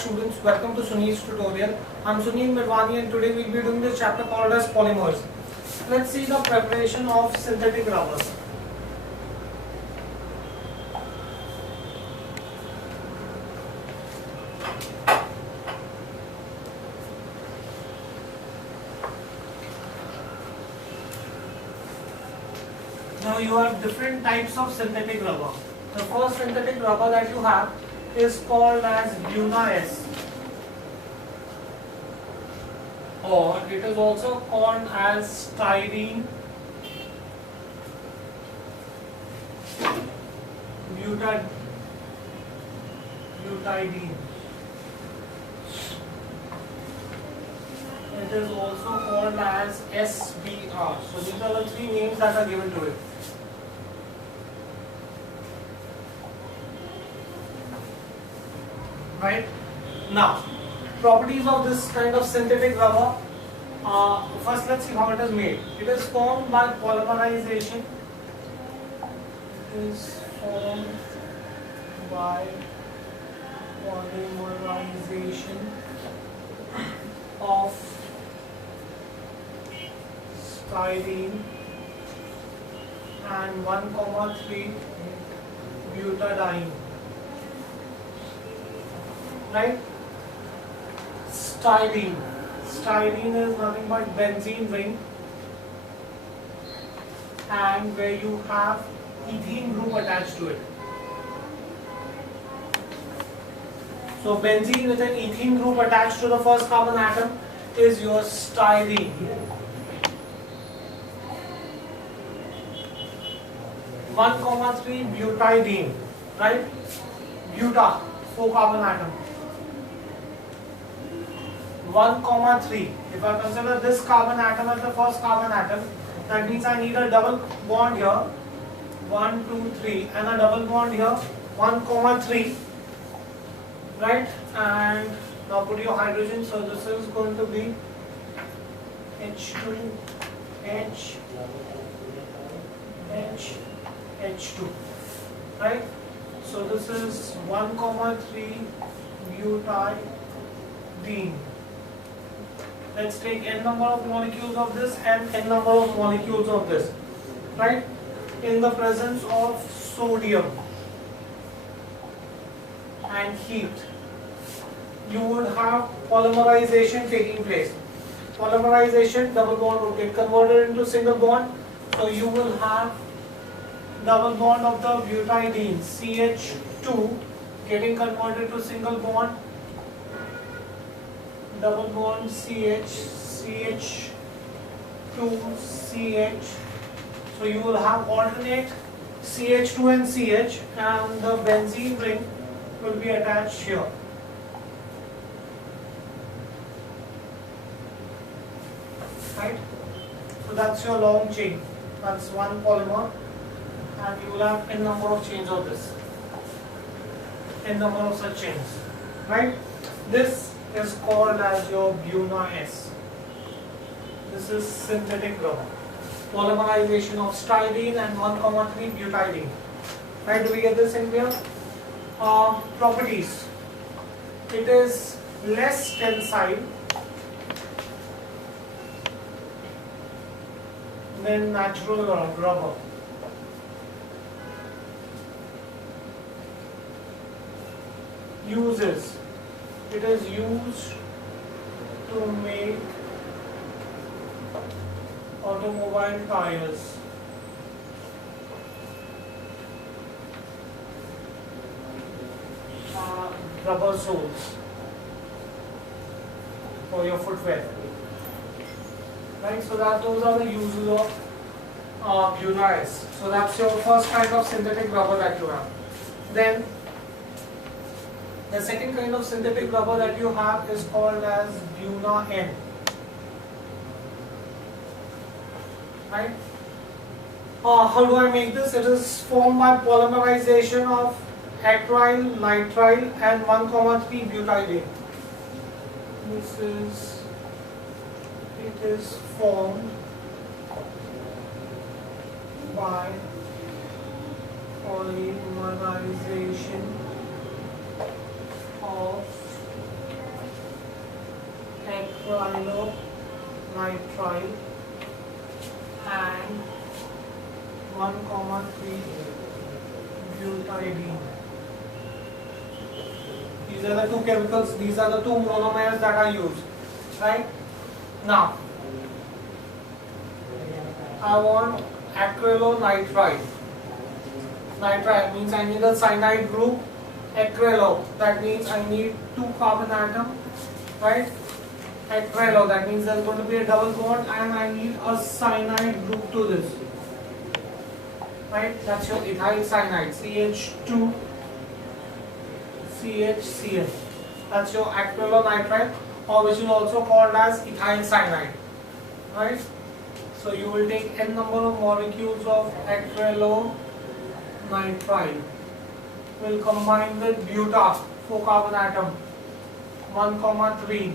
Students, welcome to Sunil's tutorial. I'm Sunil Mirwani and today we'll be doing this chapter called as polymers. Let's see the preparation of synthetic rubber. Now you have different types of synthetic rubber. The first synthetic rubber that you have is called as Buna-S, or it is also called as styrene, butadiene. It is also called as SBR. So these are the three names that are given to it. Right? Now, properties of this kind of synthetic rubber. First, let's see how it is made. It is formed by polymerization. It is formed by polymerization of styrene and 1,3 butadiene. Right? Styrene. Styrene is nothing but benzene ring, and where you have ethene group attached to it. So benzene with an ethene group attached to the first carbon atom is your styrene. 1,3 butadiene, right? Buta, 4 carbon atom. 1,3. If I consider this carbon atom as the first carbon atom, that means I need a double bond here, 1, 2, 3, and a double bond here, 1,3, right? And now put your hydrogen. So this is going to be H2, H2, right? So this is 1,3 butadiene. Let's take n number of molecules of this and n number of molecules of this, right? In the presence of sodium and heat, you would have polymerization taking place. Polymerization, double bond would get converted into single bond, so you will have double bond of the butadiene, CH2, getting converted to single bond, double bond CH2, CH. So you will have alternate CH2 and CH, and the benzene ring will be attached here. Right? So that's your long chain. That's one polymer, and you will have n number of chains of this. N number of such chains. Right? This is called as your Buna-S. This is synthetic rubber. Polymerization of styrene and 1,3 butadiene. Right? Do we get this in here? Properties. It is less tensile than natural rubber. Uses. It is used to make automobile tires. Rubber soles for your footwear. Right, so those are the uses of Buna-S. So that's your first kind of synthetic rubber that you have. Then the second kind of synthetic rubber that you have is called as Buna-N. Right? How do I make this? It is formed by polymerization of acryl, nitrile, and 1,3 butadiene. It is formed by polymerization of acrylonitrile and 1,3 butadiene. These are the two chemicals, these are the two monomers that are used, right? Now, I want acrylonitrile. Nitrile means I need a cyanide group. Acrylo, that means I need 2 carbon atom, right? Acrylo, that means there's going to be a double bond and I need a cyanide group to this, right? That's your ethyl cyanide, CH2 CHCl. That's your acrylonitrile, or which is also called as ethyl cyanide, right? So you will take n number of molecules of acrylonitrile. Will combine with buta, 4 carbon atom, 1,3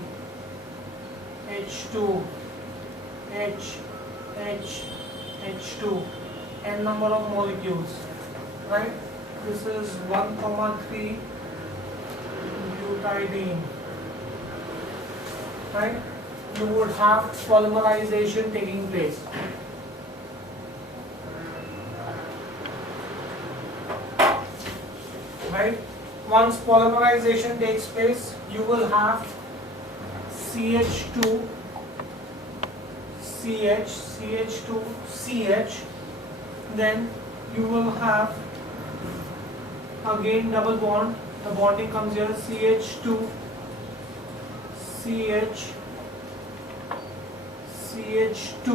H2 H2, n number of molecules, right? This is 1,3 butadiene, right? You would have polymerization taking place. Right? Once polymerization takes place, you will have CH2 CH, CH2 CH, then you will have again double bond. The bonding comes here, CH2 CH CH2.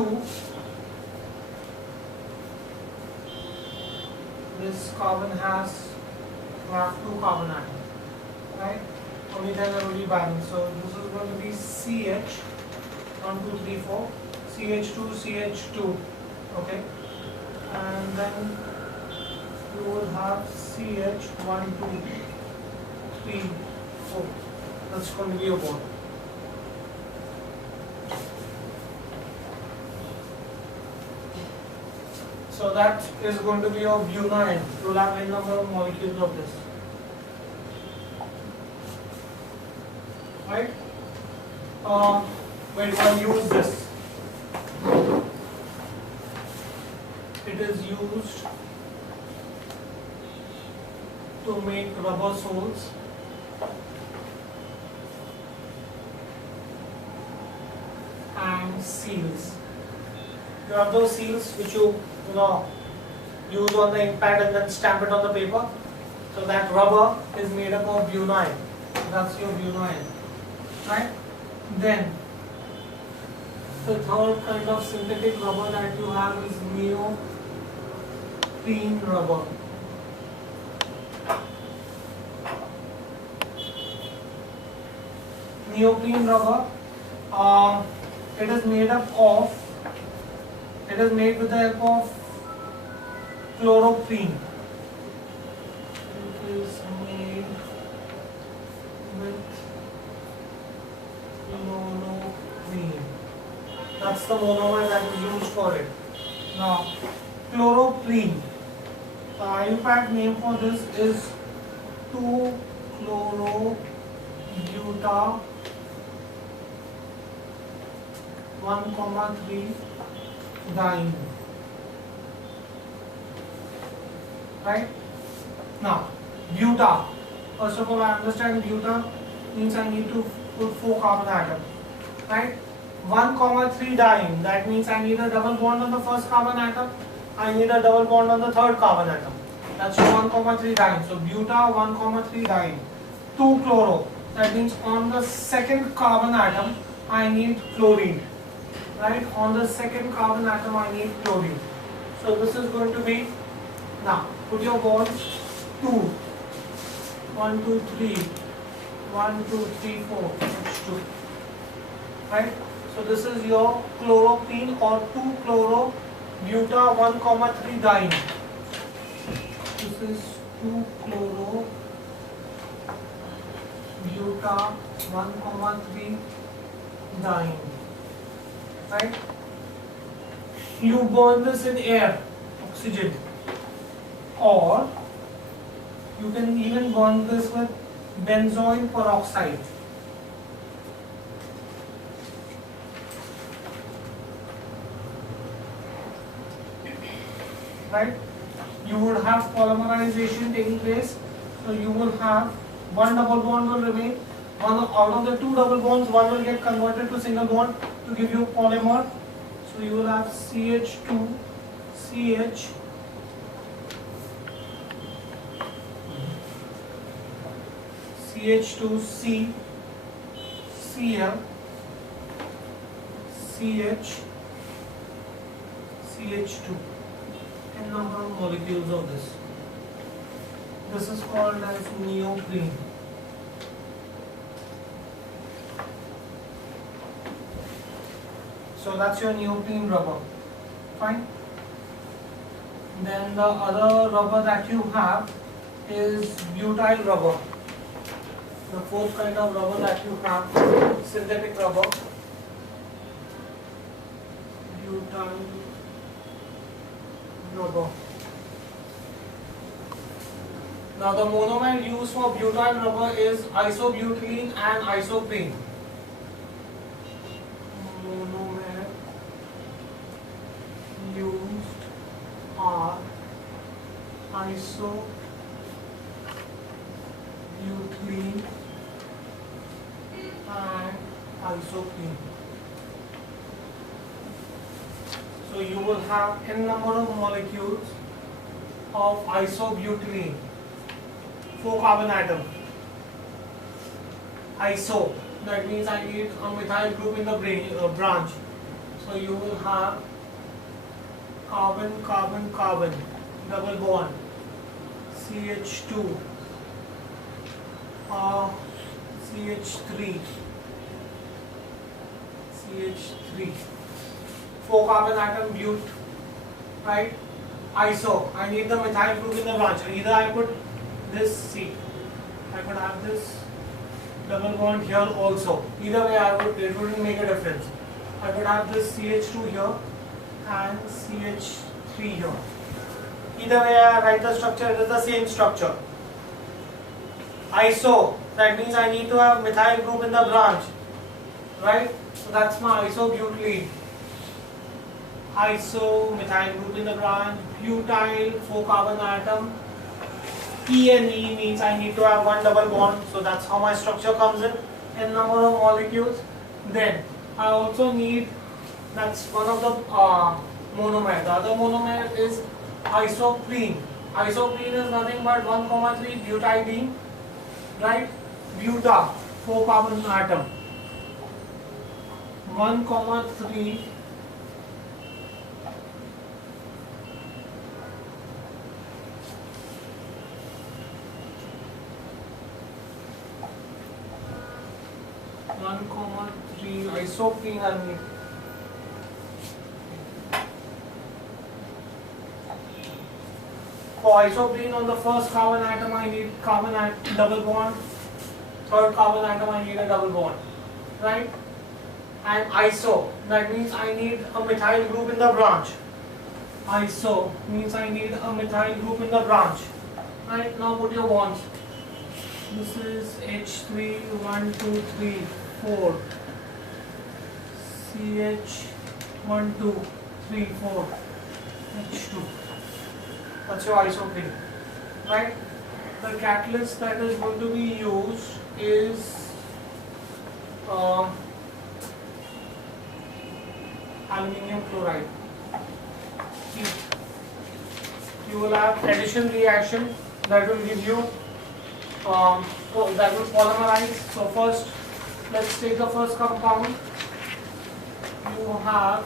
This carbon has 2 carbon atoms, right? Only then it will be balanced. So this is going to be CH 1, 2, 3, 4, CH2 CH2, okay, and then you will have CH 1, 2, 3, 4. That's going to be your bond. So that is going to be your bunine. You will have n number of molecules of this. Right? Where do I use this? It is used to make rubber soles and seals. You have those seals which you use on the impact and then stamp it on the paper. So that rubber is made up of bunine. That's your bunine, right? Then the third kind of synthetic rubber that you have is neoprene rubber. Neoprene rubber, it is made with the help of chloroprene. It is made with chloroprene. That's the monomer that is used for it. Now, chloroprene. The impact name for this is 2-chloro-buta 1,3 diene. Right? Now, buta. First of all, I understand buta means I need to put 4 carbon atoms. Right? 1,3 diene. That means I need a double bond on the first carbon atom. I need a double bond on the third carbon atom. That's 1,3 diene. So buta 1,3 diene. 2-chloro. That means on the second carbon atom I need chlorine. Right? On the second carbon atom I need chlorine. So this is going to be, now put your bonds 2, 1, 2, 3, 1, 2, 3, 4, H2. Right? So this is your chloroprene or 2-chloro-buta 1,3 diene. This is 2-chloro-buta 1,3 diene. Right? You burn this in air, oxygen, or you can even burn this with benzoyl peroxide. right? You would have polymerization taking place. So you will have one double bond will remain. Out of the two double bonds, one will get converted to single bond to give you polymer. So you will have CH2, CH, CH2C, Cl, CH, CH2, and number of molecules of this. This is called as neoprene. So that's your neoprene rubber. Fine. Then the other rubber that you have is butyl rubber. The fourth kind of rubber that you have, synthetic rubber. Butyl rubber. Now the monomer used for butyl rubber is isobutylene and isoprene. Monomer used are isobutylene and isoprene. So you will have n number of molecules of isobutylene. 4 carbon atom. Iso, that means I need a methyl group in the branch. So you will have carbon, carbon, carbon, double bond, CH2, CH3, CH3, 4 carbon atom but, right? Iso, I need the methyl group in the branch. Either I put this C, I could have this double bond here also. Either way, it wouldn't make a difference. I could have this CH2 here and CH3 here. Either way, I write the structure, it is the same structure. Iso, that means I need to have methyl group in the branch, right? So that's my isobutylene. Iso, methyl group in the branch, butyl, 4 carbon atom. E and E means I need to have one double bond, so that's how my structure comes in, n number of molecules. Then I also need, that's one of the monomer. The other monomer is isoprene. Isoprene is nothing but 1,3 butadiene, right? Buta, 4 carbon atom. 1,3 isoprene I need. For isoprene on the first carbon atom I need carbon atom double bond. Third carbon atom I need a double bond, right? And iso, that means I need a methyl group in the branch. Iso means I need a methyl group in the branch, right? Now put your bonds. This is H3, 1, 2, 3, 4. CH, 1, 2, 3, 4. H2. That's your isoprene, right? The catalyst that is going to be used is aluminium chloride. You will have addition reaction that will give you that will polymerize. So first, let's take the first compound. You have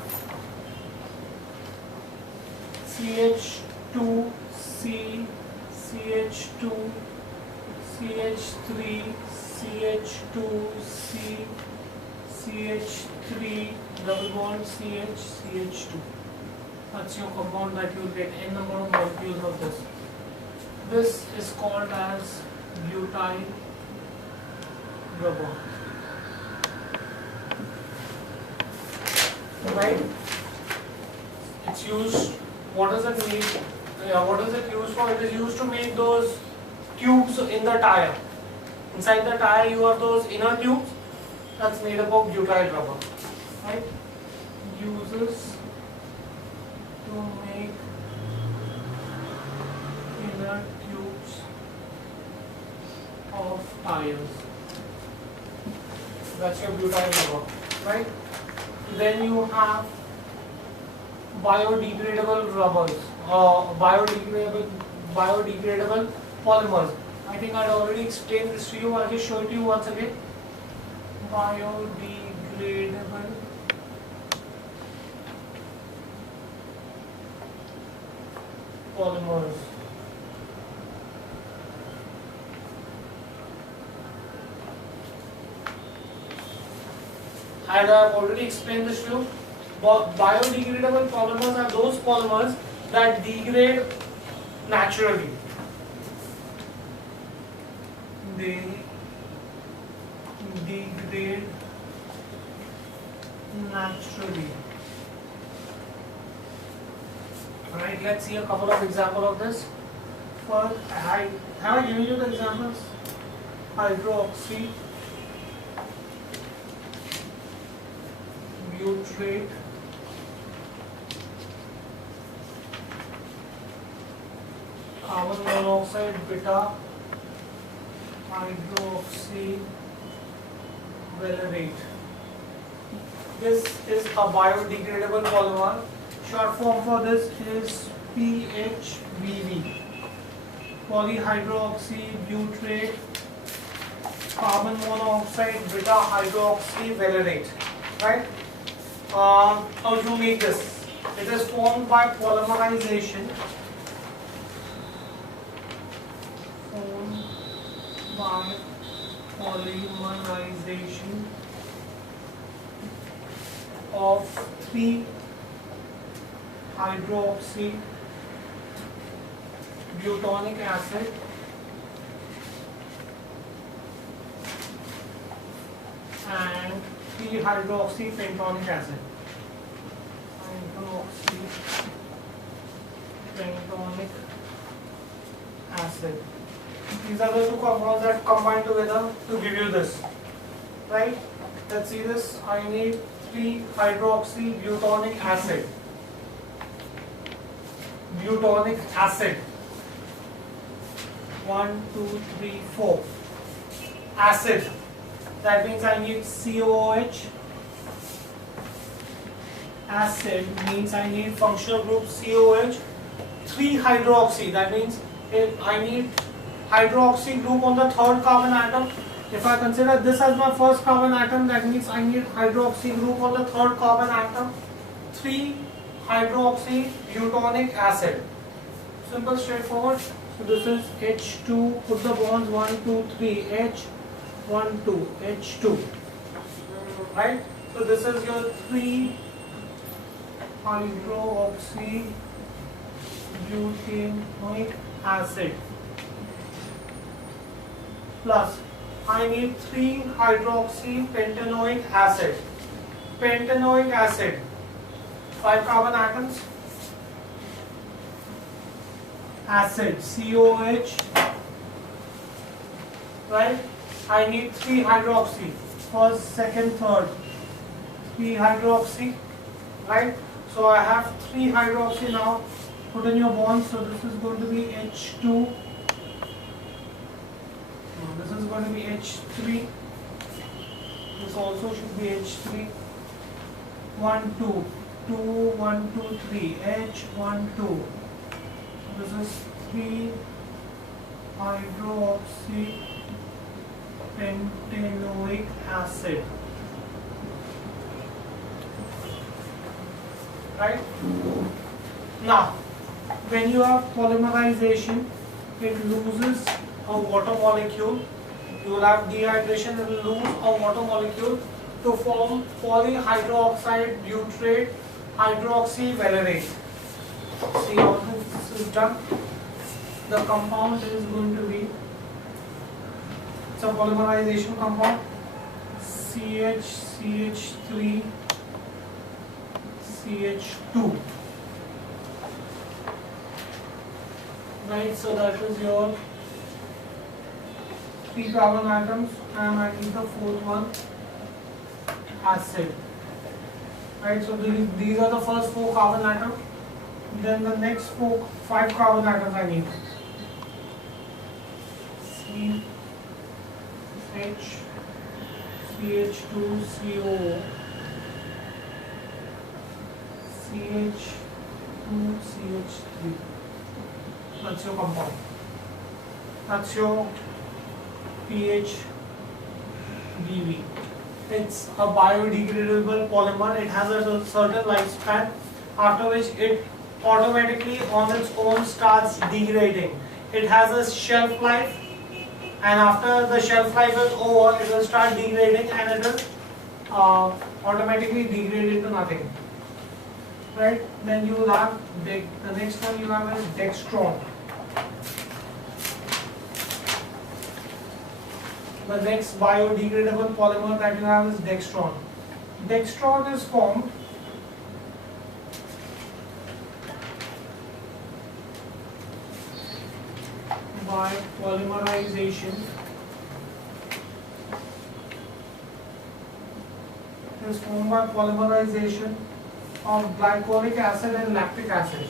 CH2C, CH2, CH3, CH2C, CH3, double bond CH, CH2. That's your compound that you will get n number of molecules of this. This is called as butyl rubber. Right? It's used. What does it need? What is it used for? It is used to make those tubes in the tire. Inside the tire, you have those inner tubes. That's made up of butyl rubber. Right? Uses to make inner tubes of tires. That's your butyl rubber, right? Then you have biodegradable rubbers, biodegradable polymers. I think I'd already explained this to you. I'll just show it to you once again. Biodegradable polymers. And I've already explained this to you. Biodegradable polymers are those polymers that degrade naturally. They degrade naturally. Alright, let's see a couple of examples of this. First, have I given you the examples? Hydroxy, butyrate, carbon monoxide, beta hydroxy valerate. This is a biodegradable polymer. Short form for this is PHBV. Polyhydroxy butyrate, carbon monoxide, beta hydroxy valerate. Right? How do you make this? It is formed by polymerization. Formed by polymerization of 3-hydroxy butonic acid and 3-hydroxy pentonic acid. Hydroxy pentonic acid. These are the two compounds that combine together to give you this. Right? Let's see this. I need 3-hydroxy butonic acid. Butonic acid. 1, 2, 3, 4. Acid. That means I need COOH. Acid means I need functional group COH. 3-hydroxy. That means I need hydroxy group on the third carbon atom. If I consider this as my first carbon atom, that means I need hydroxy group on the third carbon atom. 3-hydroxy butonic acid. Simple, straightforward. So this is H2. Put the bonds 1, 2, 3. H, 1, 2. H2. Right? So this is your 3-hydroxy butanoic acid. Plus, I need 3-hydroxy pentanoic acid. Pentanoic acid. 5 carbon atoms. Acid, COH. Right? I need 3-hydroxy. First, second, third. 3-hydroxy. Right? So I have 3-hydroxy now. Put in your bonds. So this is going to be H2. This is going to be H3. This also should be H3. 1, 2. 2, 1, 2, 3. H, 1, 2. This is 3-hydroxy pentanoic acid. Right? Now, when you have polymerization, it loses a water molecule. You will have dehydration, it will lose a water molecule to form polyhydroxide butyrate hydroxy valerate. See how this is done? The compound is going to be, it's a polymerization compound, CH3, CH2. Right, so that is your 3 carbon atoms, and I need the fourth one, acid. Right, so these are the first 4 carbon atoms. Then the next 5 carbon atoms I need. benzene H CH2CO CH2CH3. That's your compound. That's your pH BV. It's a biodegradable polymer. It has a certain lifespan, after which it automatically on its own starts degrading. It has a shelf life, and after the shelf life is over, it will start degrading and it will automatically degrade into nothing. Right? Then you will have the next one you have is Dextron. The next biodegradable polymer that you have is Dextron. Dextron is formed by polymerization. It is formed by polymerization of glycolic acid and lactic acid.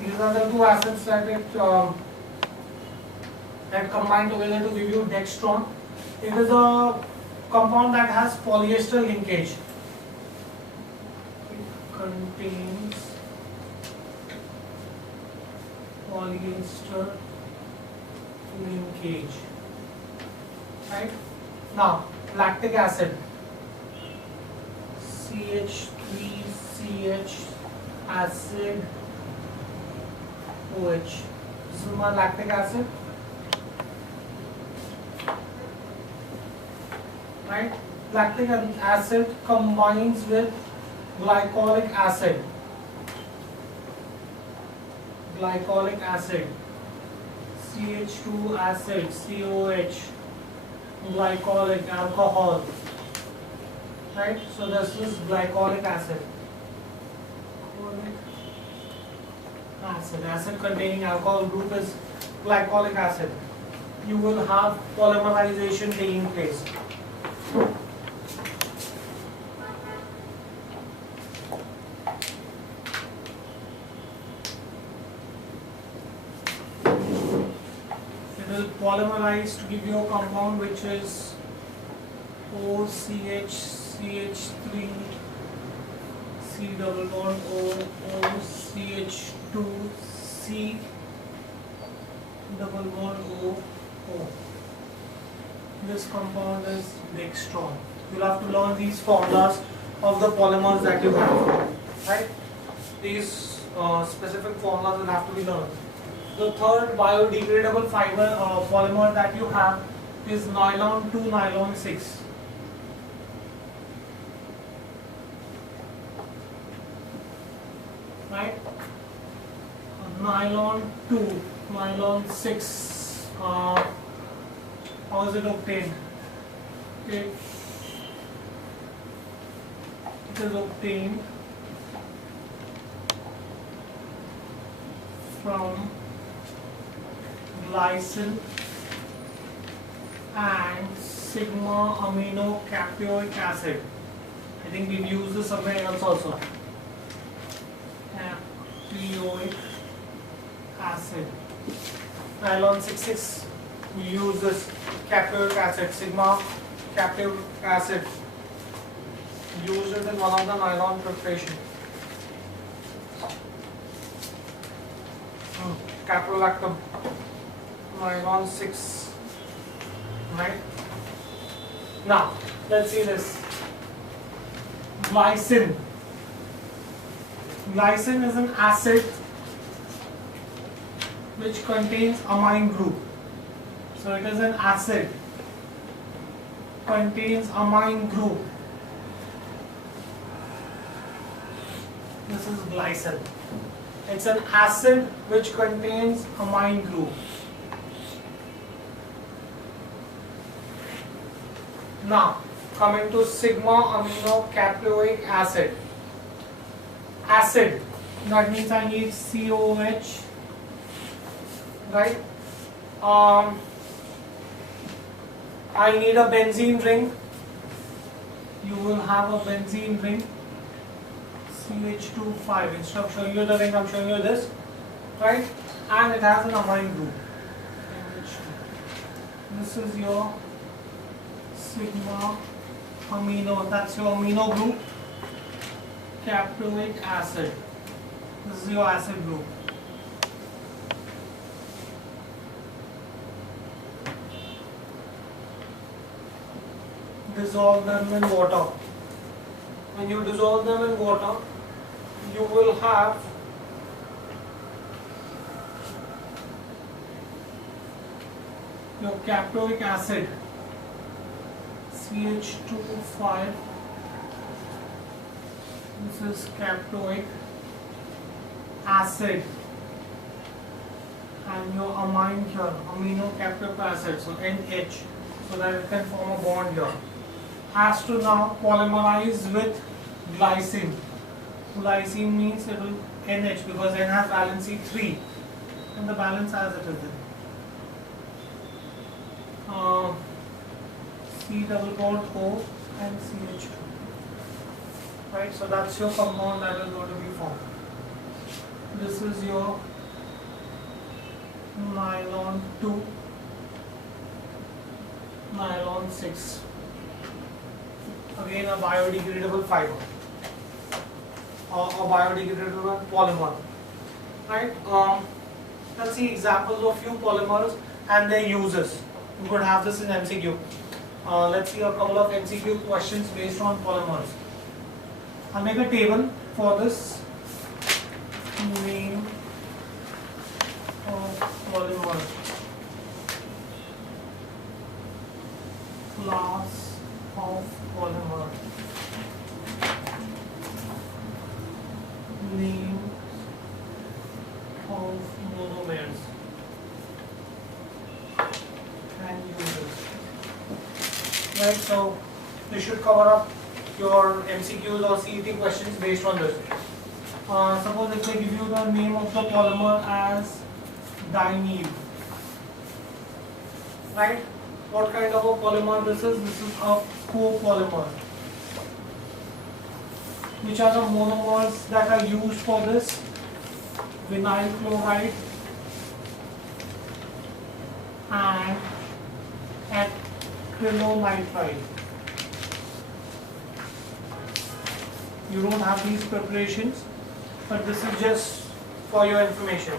These are the two acids that combine together to give you Dextron. It is a compound that has polyester linkage. It contains polyester linkage. Right? Now, lactic acid. CH3CH acid OH. This is my lactic acid. Right? Lactic acid combines with glycolic acid. Glycolic acid. CH2 acid, COH, glycolic alcohol. Right? So this is glycolic acid. Acid containing alcohol group is glycolic acid. You will have polymerization taking place. It will polymerize to give you a compound which is OCH, CH3, C double bond O, OCH2, C double bond O, O. This compound is Dextron. You'll have to learn these formulas of the polymers that you have. Right? These specific formulas will have to be learned. The third biodegradable fiber polymer that you have is nylon 2 nylon 6. Right? Nylon 2 nylon 6. How is it obtained? It is obtained from glycine and sigma amino caproic acid. I think we've used this somewhere else also. Caproic acid. Nylon 6,6. We use this caproic acid, sigma caproic acid. Used it in one of the nylon preparation. Caprolactam, nylon 6. Right? Now, let's see this. Glycine. Glycine is an acid which contains amine group. So it is an acid, contains amine group. This is glycine. It's an acid which contains amine group. Now, coming to sigma amino caproic acid. Acid, that means I need COH, right? I need a benzene ring. you will have a benzene ring CH2 5. Instead of showing you the ring, I'm showing you this, right? And it has an amine group. This is your sigma amino, that's your amino group. Caprylic acid, this is your acid group. Dissolve them in water. When you dissolve them in water, you will have your caprylic acid CH2 5. This is caprylic acid, and your amine here, amino caprylic acid, so NH, so that it can form a bond here. Has to now polymerize with glycine. Glycine means it will NH because N has valency 3 and the balance as it is in. C double bond O and CH2. Right, so that's your compound that is going to be formed. This is your nylon 2, nylon 6. Again a biodegradable fiber or a biodegradable polymer. Right? Let's see examples of few polymers and their uses. We could have this in MCQ. Let's see a couple of MCQ questions based on polymers. I'll make a table for this. Name of polymer, class of polymer, name of monomers, and uses. Right, so this should cover up your MCQs or CET questions based on this. Suppose if they give you the name of the polymer as dineal, right? What kind of a polymer this is? This is a copolymer. Which are the monomers that are used for this? Vinyl chloride and acrylonitrile. You don't have these preparations, but this is just for your information.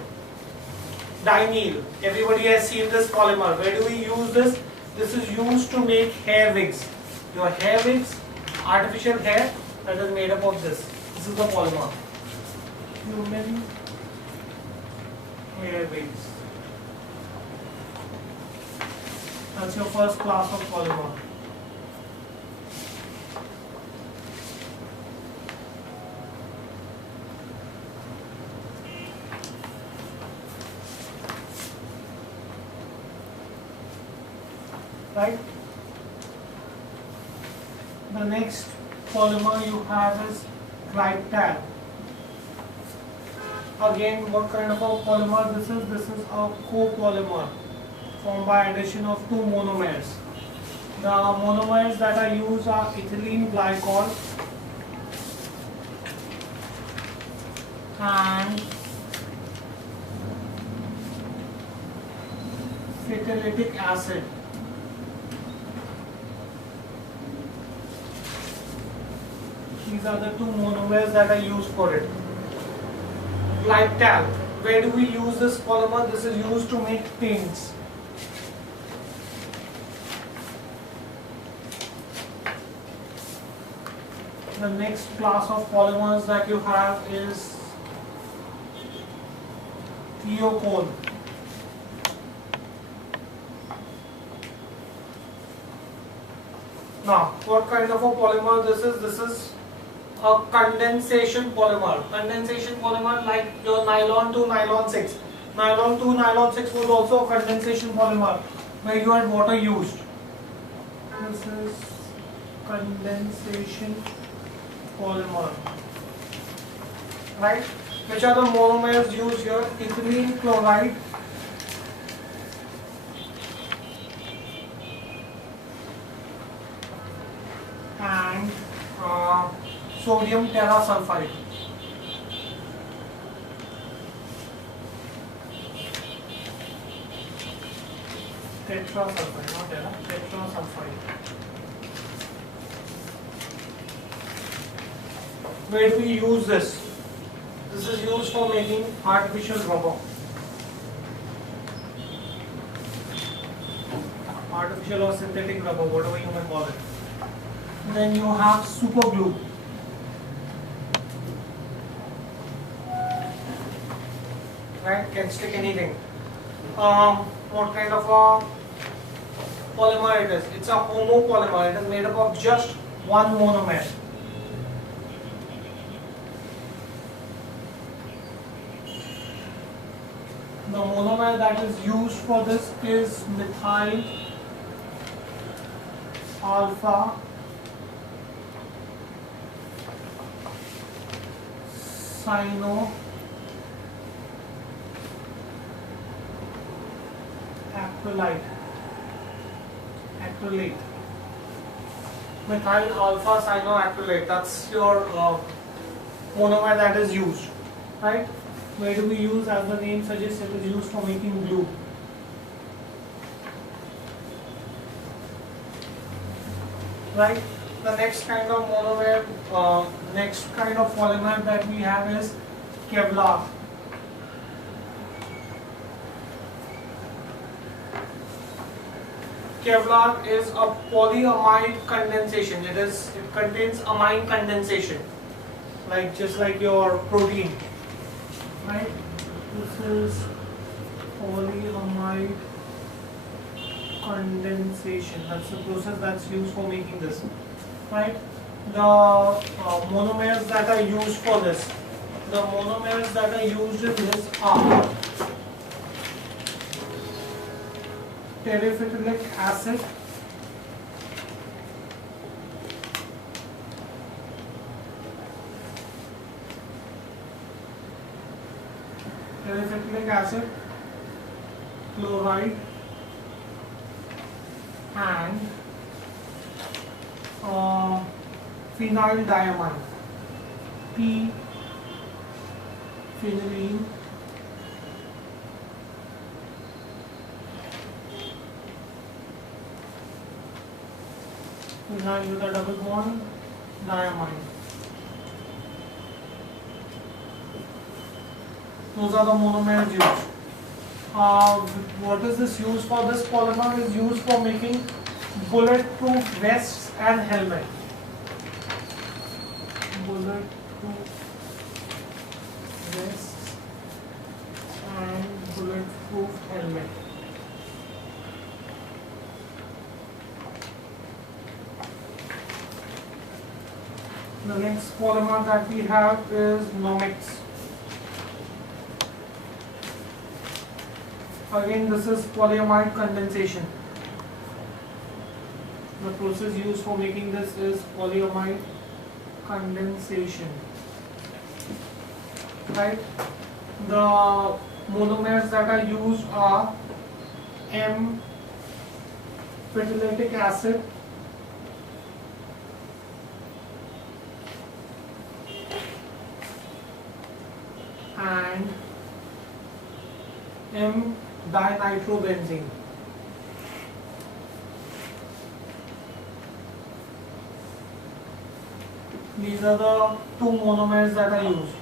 Dineal. Everybody has seen this polymer. Where do we use this? This is used to make hair wigs. Your hair wigs, artificial hair that is made up of this. This is the polymer. Human hair wigs. That's your first class of polymer. Right? The next polymer you have is Krypton. Again, what kind of a polymer this is? This is a copolymer formed by addition of two monomers. The monomers that are used are ethylene glycol and phytylitic acid. These are the two monomers that are used for it. Glyptal. Where do we use this polymer? This is used to make paints. The next class of polymers that you have is Eocol. Now, what kind of a polymer this is? This is a condensation polymer. Condensation polymer like your nylon 2, nylon 6. Nylon 2, nylon 6 was also a condensation polymer where you had water used. This is condensation polymer. Right? Which are the monomers used here? Ethylene chloride and sodium terasulfide. Tetrasulfide, not tera, tetrasulfide. Where do we use this? This is used for making artificial rubber. Artificial or synthetic rubber, whatever you may call it. Then you have super glue. Right, can stick anything. What kind of a polymer it is? It's a homopolymer. It is made up of just one monomer. The monomer that is used for this is methyl alpha cyanoacrylate. Methyl alpha cyanoacrylate. That's your monomer that is used, right? Where do we use? As the name suggests, it is used for making glue. Right? The next kind of monomer, next kind of polymer that we have is Kevlar. Kevlar is a polyamide condensation. It contains amine condensation, just like your protein. Right? This is polyamide condensation. That's the process that's used for making this. Right? The monomers that are used for this. The monomers that are used in this are terephthalic acid, chloride, and phenyldiamine, P-phenyline phenyl with a double bond, diamine. Those are the monomers used. What is this used for? This polymer is used for making bulletproof vests and helmet. Bulletproof vests and bulletproof helmet. The next polymer that we have is Nomex. Again, this is polyamide condensation. The process used for making this is polyamide condensation. Right? The monomers that are used are M-phenylitic acid, and M-dinitrobenzene. These are the two monomers that are used.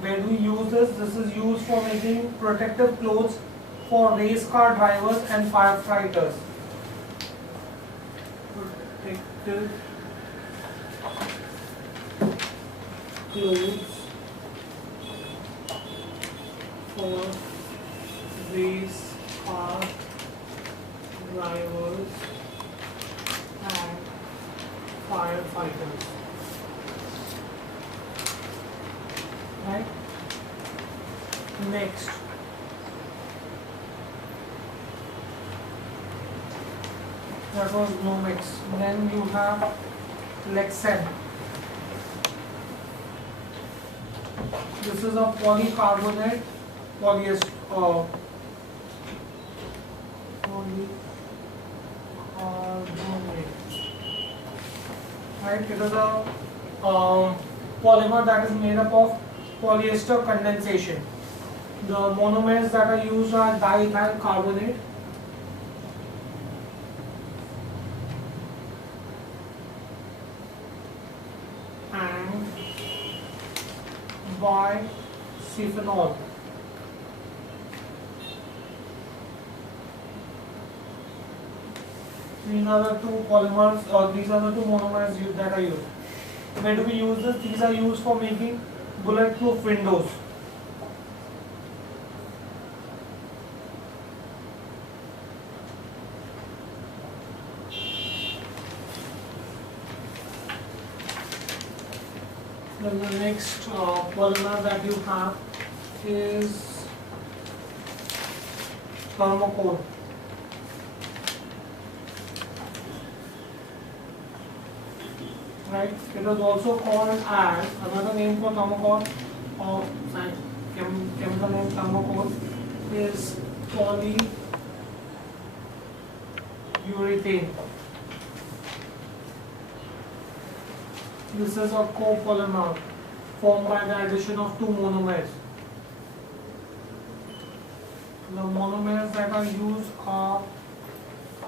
Where do we use this? This is used for making protective clothes for race car drivers and firefighters. Protective clothes for race car drivers and firefighters. Right? Next, that was Nomex. Then you have Lexan. This is a polycarbonate polyester. Polycarbonate. right? It is a polymer that is made up of polyester condensation. The monomers that are used are diethyl carbonate, and bisphenol. These are the two polymers, or these are the two monomers that are used. Where do we use this? These are used for making bulletproof windows. Then the next polymer that you have is thermocol. Right? It is also called as, another name for thermocol, or chemical name thermocol, is polyurethane. This is a copolymer formed by the addition of two monomers. The monomers that are used are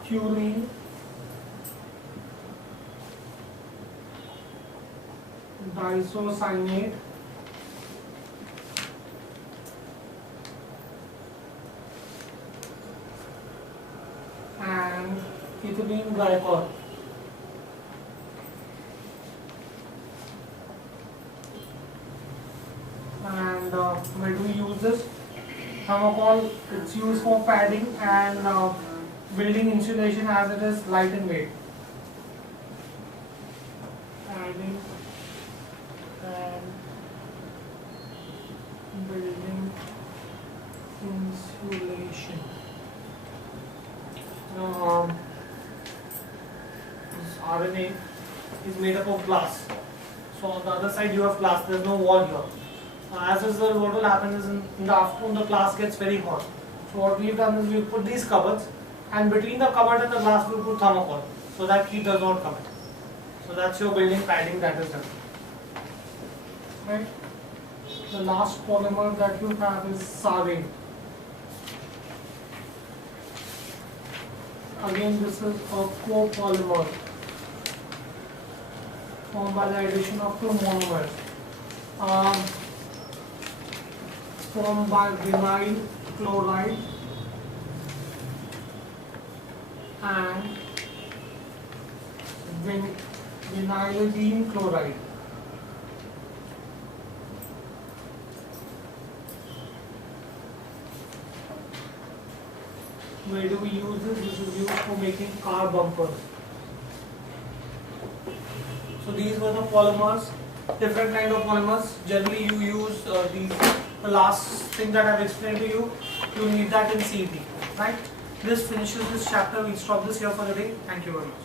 purine, disocyanate, and ethylene glycol. And where do we use this? Thermocol, it's used for padding and building insulation, as it is light in weight. Padding and building insulation. This RNA is made up of glass. So on the other side you have glass, there is no wall here. As a result, what will happen is in the afternoon the glass gets very hot. So what we've done is we've put these cupboards, and between the cupboard and the glass we put thermocol, so that heat does not come in. So that's your building padding that is done. Right? The last polymer that you have is sarine. Again, this is a copolymer formed by the addition of two monomers. Formed by vinyl chloride and vinylidene chloride. Where do we use this? This is used for making car bumpers. So these were the polymers, different kind of polymers. Generally you use these. The last thing that I've explained to you, you need that in CET, right? This finishes this chapter. We'll stop this here for the day. Thank you very much.